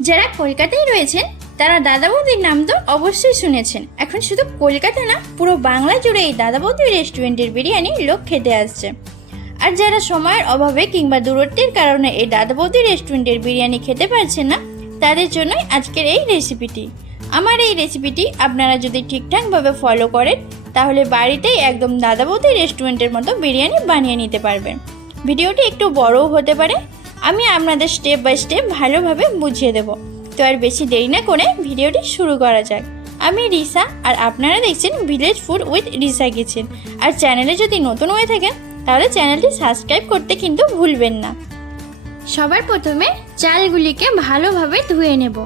যারা কলকাতায় রয়েছেন তারা দাদা বৌদির নাম তো অবশ্যই শুনেছেন। এখন শুধু কলকাতা না, পুরো বাংলা জুড়ে এই দাদা বৌদি রেস্টুরেন্টের বিরিয়ানি লোক খেতে আসছে। আর যারা সময়ের অভাবে কিংবা দূরত্বের কারণে এই দাদা বৌদি রেস্টুরেন্টের বিরিয়ানি খেতে পারছেন না, তাদের জন্যই আজকের এই রেসিপিটি। আমার এই রেসিপিটি আপনারা যদি ঠিকঠাকভাবে ফলো করেন তাহলে বাড়িতেই একদম দাদা বৌদি রেস্টুরেন্টের মতো বিরিয়ানি বানিয়ে নিতে পারবেন। ভিডিওটি একটু বড়ও হতে পারে, আমি আপনাদের স্টেপ বাই স্টেপ ভালোভাবে বুঝিয়ে দেব। তো আর বেশি দেরি না করে ভিডিওটি শুরু করা যাক। আমি রিসা, আর আপনারা দেখছেন village food with Risa kitchen. আর চ্যানেলে যদি নতুন হয়ে থাকেন তাহলে চ্যানেলটি সাবস্ক্রাইব করতে কিন্তু ভুলবেন না। সবার প্রথমে চালগুলিকে ভালোভাবে ধুয়ে নেব।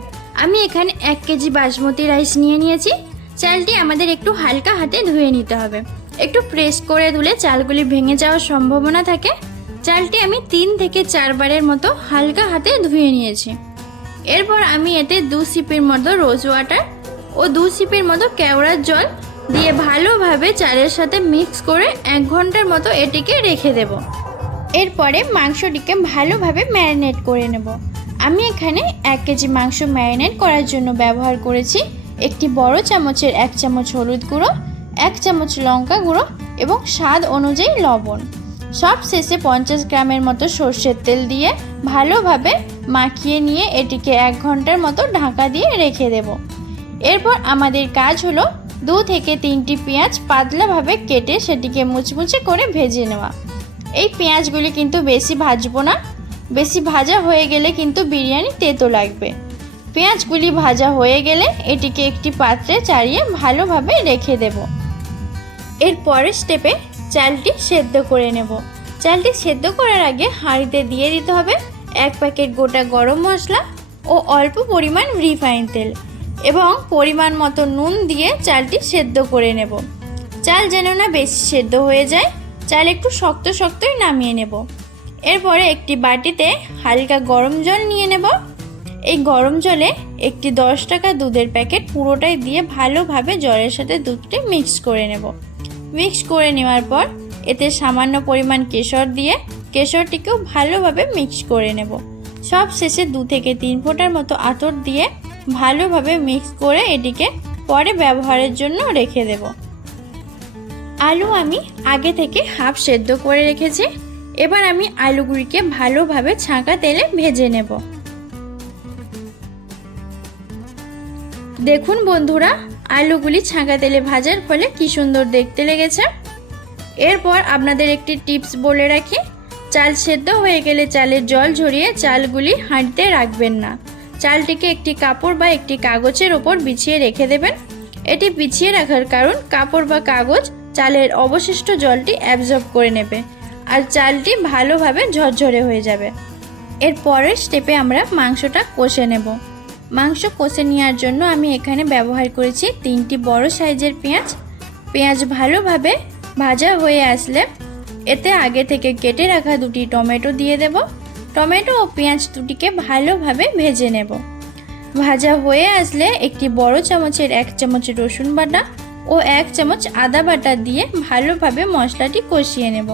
আমি এখানে 1 কেজি বাসমতি রাইস নিয়ে নিয়েছি। চালটি আমাদের একটু হালকা হাতে ধুয়ে নিতে হবে। একটু প্রেস করে ধুলে চালগুলি ভেঙে যাওয়ার সম্ভাবনা থাকে। চালটি আমি 3 থেকে 4 বারের মতো হালকা হাতে ধুয়ে নিয়েছি। এরপর আমি এতে 2 সিপির মতো রোজ ওয়াটার ও 2 সিপির মতো কেওড়ার জল দিয়ে ভালোভাবে চালের সাথে মিক্স করে 1 ঘন্টার মতো এটিকে রেখে দেব। এরপরে মাংসটিকে ভালোভাবে ম্যারিনেট করে নেব। আমি এখানে 1 কেজি মাংস ম্যারিনেট করার জন্য ব্যবহার করেছি একটি বড় চামচের 1 চামচ হলুদ গুঁড়ো, 1 চামচ লঙ্কা গুঁড়ো এবং স্বাদ অনুযায়ী লবণ। সব শেষে 50 গ্রামের মতো সর্ষের তেল দিয়ে ভালোভাবে মাখিয়ে নিয়ে এটিকে 1 ঘন্টার মতো ঢাকা দিয়ে রেখে দেব। এরপর আমাদের কাজ হলো 2 থেকে 3টি পেঁয়াজ পাতলাভাবে কেটে সেটিকে মুচমুচে করে ভেজে নেওয়া। এই পেঁয়াজগুলি কিন্তু বেশি ভাজবো না, বেশি ভাজা হয়ে গেলে কিন্তু বিরিয়ানি তেতো লাগবে। পেঁয়াজগুলি ভাজা হয়ে গেলে এটিকে একটি পাত্রে চাড়িয়ে ভালোভাবে রেখে দেব। এর পরের স্টেপে চালটি সেদ্ধ করে নেব। চালটি সেদ্ধ করার আগে হাঁড়িতে দিয়ে দিতে হবে 1 প্যাকেট গোটা গরম মশলা ও অল্প পরিমাণ রিফাইন তেল এবং পরিমাণ মতো নুন দিয়ে চালটি সেদ্ধ করে নেব। চাল যেন না বেশি সেদ্ধ হয়ে যায়, চাল একটু শক্ত শক্তই নামিয়ে নেব। এরপরে একটি বাটিতে হালকা গরম জল নিয়ে নেব। এই গরম জলে একটি 10 টাকা দুধের প্যাকেট পুরোটাই দিয়ে ভালোভাবে জলের সাথে দুধটি মিক্স করে নেব। মিক্স করে নেওয়ার পর এতে সামান্য পরিমাণ কেশর দিয়ে কেশরটিকেও ভালোভাবে মিক্স করে নেব। সব শেষে 2 থেকে 3 ফোঁটার মতো আতর দিয়ে ভালোভাবে মিক্স করে এটিকে পরে ব্যবহারের জন্য রেখে দেব। আলু আমি আগে থেকে হাফ সেদ্ধ করে রেখেছি। এবার আমি আলুগুলিকে ভালোভাবে ছাঁকা তেলে ভেজে নেব। দেখুন বন্ধুরা, আলুগুলি ছাঁকা তেলে ভাজার ফলে কি সুন্দর দেখতে লেগেছে। এরপর আপনাদের একটি টিপস বলে রাখি, চাল সেদ্ধ হয়ে গেলে চালের জল ঝরিয়ে চালগুলি হাঁড়িতে রাখবেন না। চালটিকে একটি কাপড় বা একটি কাগজের ওপর বিছিয়ে রেখে দেবেন। এটি বিছিয়ে রাখার কারণ কাপড় বা কাগজ চালের অবশিষ্ট জলটি অ্যাবজর্ব করে নেবে আর চালটি ভালোভাবে ঝরঝরে হয়ে যাবে। এর পরের স্টেপে আমরা মাংসটা কষে নেব। মাংস কষে নেওয়ার জন্য আমি এখানে ব্যবহার করেছি 3টি বড় সাইজের পেঁয়াজ। পেঁয়াজ ভালোভাবে ভাজা হয়ে আসলে এতে আগে থেকে কেটে রাখা 2টি টমেটো দিয়ে দেব। টমেটো ও পেঁয়াজ দুটিকে ভালোভাবে ভেজে নেব। ভাজা হয়ে আসলে একটি বড় চামচের 1 চামচ রসুন বাটা ও 1 চামচ আদা বাটা দিয়ে ভালোভাবে মশলাটি কষিয়ে নেব।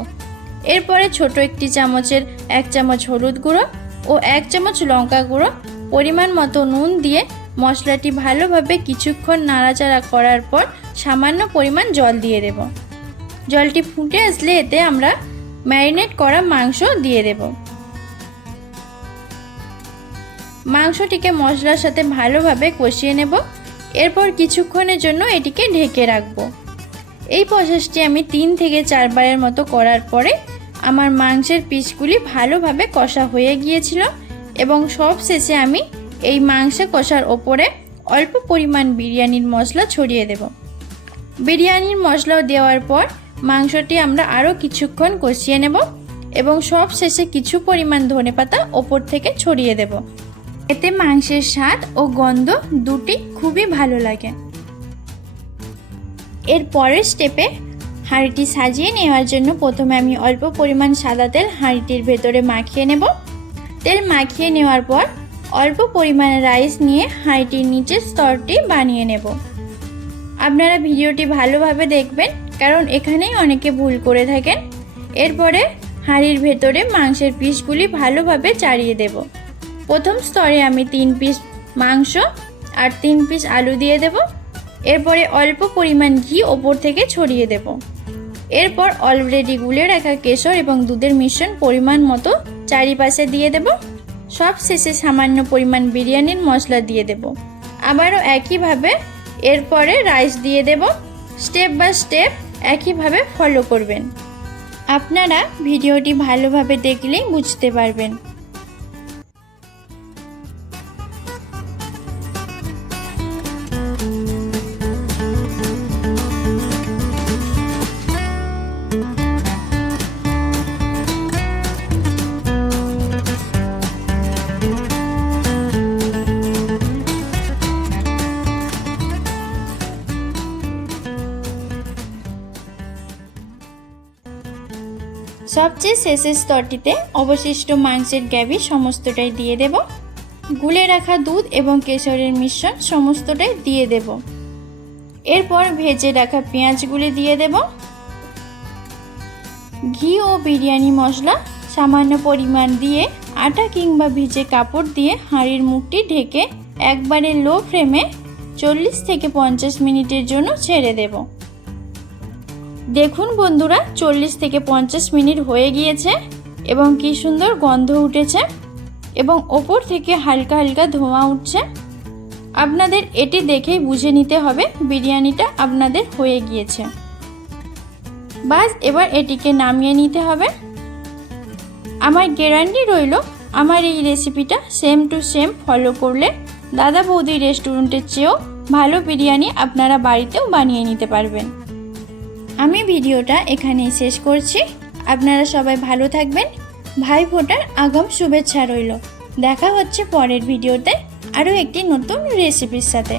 এরপরে ছোট একটি চামচের 1 চামচ হলুদ গুঁড়ো ও 1 চামচ লঙ্কা গুঁড়ো, পরিমাণ মতো নুন দিয়ে মশলাটি ভালোভাবে কিছুক্ষণ নাড়াচাড়া করার পর সামান্য পরিমাণ জল দিয়ে দেব। জলটি ফুটে আসলে এতে আমরা ম্যারিনেট করা মাংস দিয়ে দেব। মাংসটিকে মশলার সাথে ভালোভাবে কষিয়ে নেব। এরপর কিছুক্ষণের জন্য এটিকে ঢেকে রাখব। এই প্রসেসটি আমি 3 থেকে 4 বারের মতো করার পরে আমার মাংসের পিসগুলি ভালোভাবে কষা হয়ে গিয়েছিল এবং সব শেষে আমি এই মাংস কষার ওপরে অল্প পরিমাণ বিরিয়ানির মশলা ছড়িয়ে দেব। বিরিয়ানির মশলা দেওয়ার পর মাংসটি আমরা আরও কিছুক্ষণ কষিয়ে নেব এবং সব শেষে কিছু পরিমাণ ধনেপাতা ওপর থেকে ছড়িয়ে দেব। এতে মাংসের স্বাদ ও গন্ধ দুটি খুবই ভালো লাগে। এর পরের স্টেপে হাঁড়িটি সাজিয়ে নেওয়ার জন্য প্রথমে আমি অল্প পরিমাণ সাদা তেল হাঁড়িটির ভেতরে মাখিয়ে নেব। তেল মাখিয়ে নেওয়ার পর অল্প পরিমাণে রাইস নিয়ে হাঁড়িটির নিচের স্তরটি বানিয়ে নেব। আপনারা ভিডিওটি ভালোভাবে দেখবেন, কারণ এখানেই অনেকে ভুল করে থাকেন। এরপরে হাঁড়ির ভেতরে মাংসের পিসগুলি ভালোভাবে চাড়িয়ে দেব। প্রথম স্তরে আমি 3 পিস মাংস আর 3 পিস আলু দিয়ে দেব। এরপরে অল্প পরিমাণ ঘি ওপর থেকে ছড়িয়ে দেব। এরপর অলরেডি গুলে রাখা কেশর এবং দুধের মিশ্রণ পরিমাণ মতো চারিপাশে দিয়ে দেব। সব শেষে সামান্য পরিমাণ বিরিয়ানির মশলা দিয়ে দেব। আবারও একইভাবে এরপরে রাইস দিয়ে দেব। স্টেপ বাই স্টেপ একইভাবে ফলো করবেন। আপনারা ভিডিওটি ভালোভাবে দেখলেই বুঝতে পারবেন। সবচেয়ে শেষের স্তরটিতে অবশিষ্ট মাংসের গ্রেভি সমস্তটাই দিয়ে দেব। গুলে রাখা দুধ এবং কেশরের মিশ্রণ সমস্তটাই দিয়ে দেব। এরপর ভেজে রাখা পেঁয়াজগুলি দিয়ে দেব। ঘি ও বিরিয়ানি মশলা সামান্য পরিমাণ দিয়ে আটা কিংবা ভিজে কাপড় দিয়ে হাঁড়ির মুখটি ঢেকে একবারে লো ফ্লেমে 40 থেকে 50 মিনিটের জন্য ছেড়ে দেব। দেখুন বন্ধুরা, 40 থেকে 50 মিনিট হয়ে গিয়েছে এবং কি সুন্দর গন্ধ উঠেছে এবং ওপর থেকে হালকা হালকা ধোঁয়া উঠছে। আপনাদের এটি দেখেই বুঝে নিতে হবে বিরিয়ানিটা আপনাদের হয়ে গিয়েছে। বাস এবার এটিকে নামিয়ে নিতে হবে। আমার গ্যারান্টি রইল, আমার এই রেসিপিটা সেম টু সেম ফলো করলে দাদা বৌদি রেস্টুরেন্টের চেয়েও ভালো বিরিয়ানি আপনারা বাড়িতেও বানিয়ে নিতে পারবেন। আমি ভিডিওটা এখানেই শেষ করছি। আপনারা সবাই ভালো থাকবেন। ভাইফোঁটার আগাম শুভেচ্ছা রইল। দেখা হচ্ছে পরের ভিডিওতে আরও একটি নতুন রেসিপির সাথে।